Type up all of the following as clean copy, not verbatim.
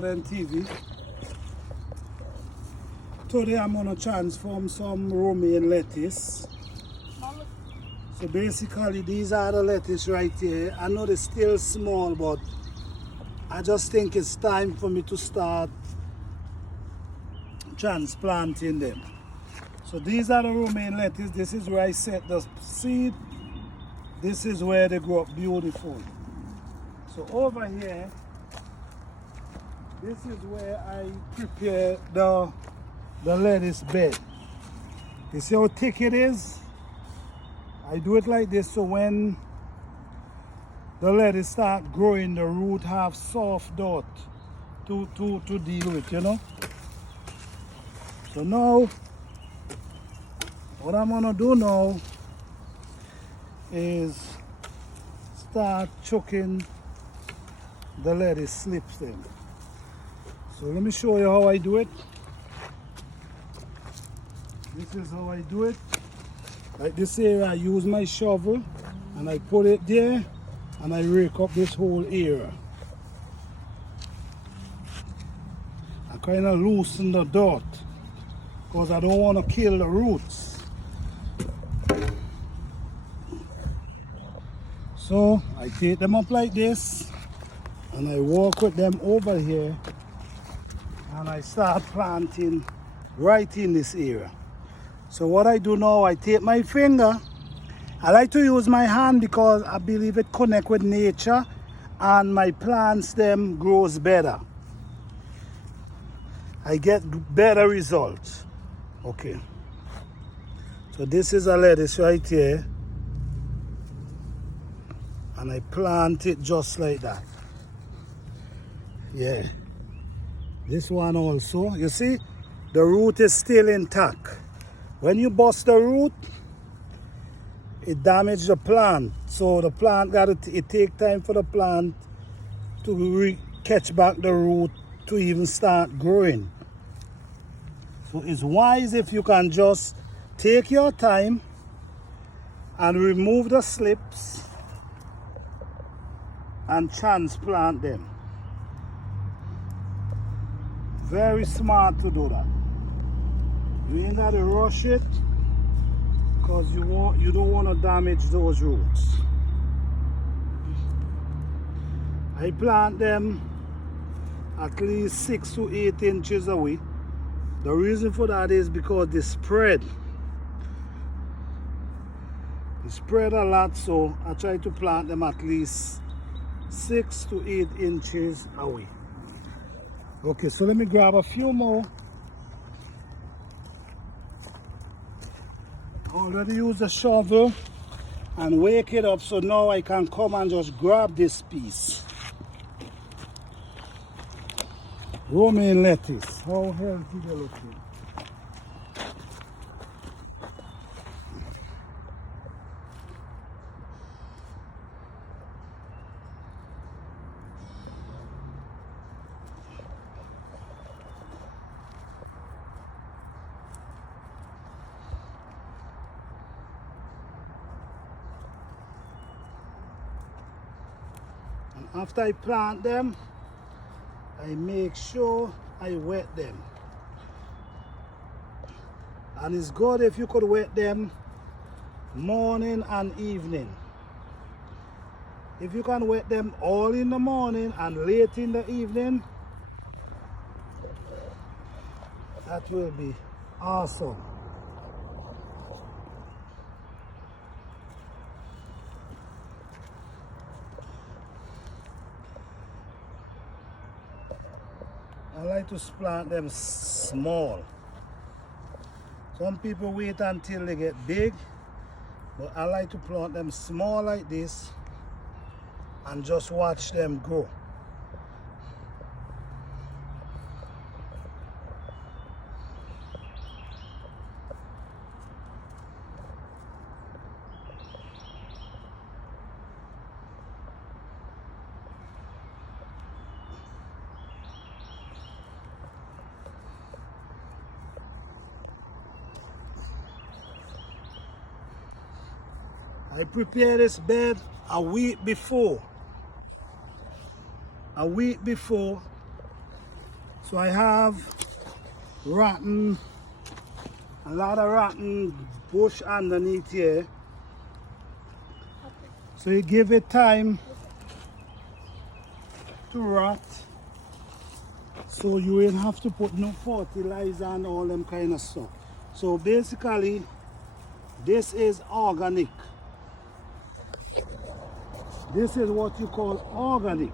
Garden TV. Today I'm gonna transform some romaine lettuce. So basically these are the lettuce right here. I know they're still small, but I just think it's time for me to start transplanting them. So these are the romaine lettuce. This is where I set the seed. This is where they grow up beautiful. So over here, this is where I prepare the lettuce bed. You see how thick it is? I do it like this so when the lettuce start growing, the root have soft dirt to deal with, you know. So now, what I'm gonna do now is start chucking the lettuce slips them. So let me show you how I do it. This is how I do it. Like this area, I use my shovel and I put it there and I rake up this whole area. I kind of loosen the dirt because I don't want to kill the roots. So I take them up like this and I walk with them over here and I start planting right in this area. So what I do now, I take my finger. I like to use my hand because I believe it connects with nature and my plants them grows better. I get better results. Okay. So this is a lettuce right here. And I plant it just like that. Yeah. This one also, you see, the root is still intact. When you bust the root, it damages the plant. So the plant it take time for the plant to catch back the root to even start growing. So it's wise if you can just take your time and remove the slips and transplant them. Very smart to do that. You ain't gotta rush it because you don't want to damage those roots. I plant them at least 6 to 8 inches away. The reason for that is because they spread a lot, so I try to plant them at least 6 to 8 inches away. Okay, so let me grab a few more. I already used a shovel and wake it up, so now I can come and just grab this piece. Romaine lettuce, how healthy they looking. After I plant them, I make sure I wet them. And it's good if you could wet them morning and evening. If you can wet them all in the morning and late in the evening, that will be awesome. I like to plant them small. Some people wait until they get big, but I like to plant them small like this and just watch them grow. I prepare this bed a week before. So I have rotten, a lot of rotten bush underneath here. So you give it time to rot. So you will have to put no fertilizer and all them kind of stuff. So basically, this is organic. This is what you call organic,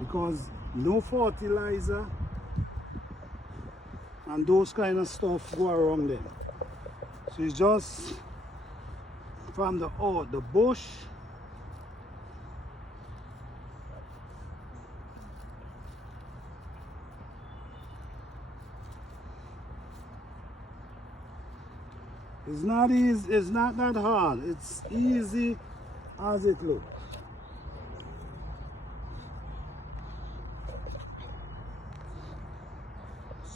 because no fertilizer and those kind of stuff go around them. So it's just from the bush. It's not easy, it's not that hard. It's easy as it looks.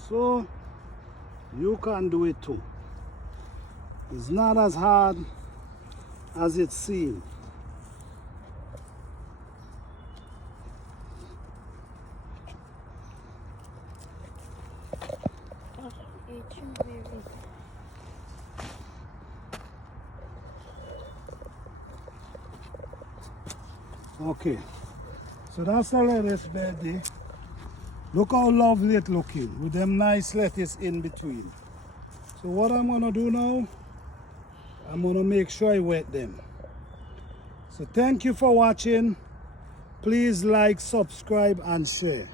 So you can do it too. It's not as hard as it seems. Okay, so that's the lettuce bed there. Look how lovely it looking with them nice lettuce in between. So what I'm gonna do now, I'm gonna make sure I wet them. So thank you for watching. Please like, subscribe and share.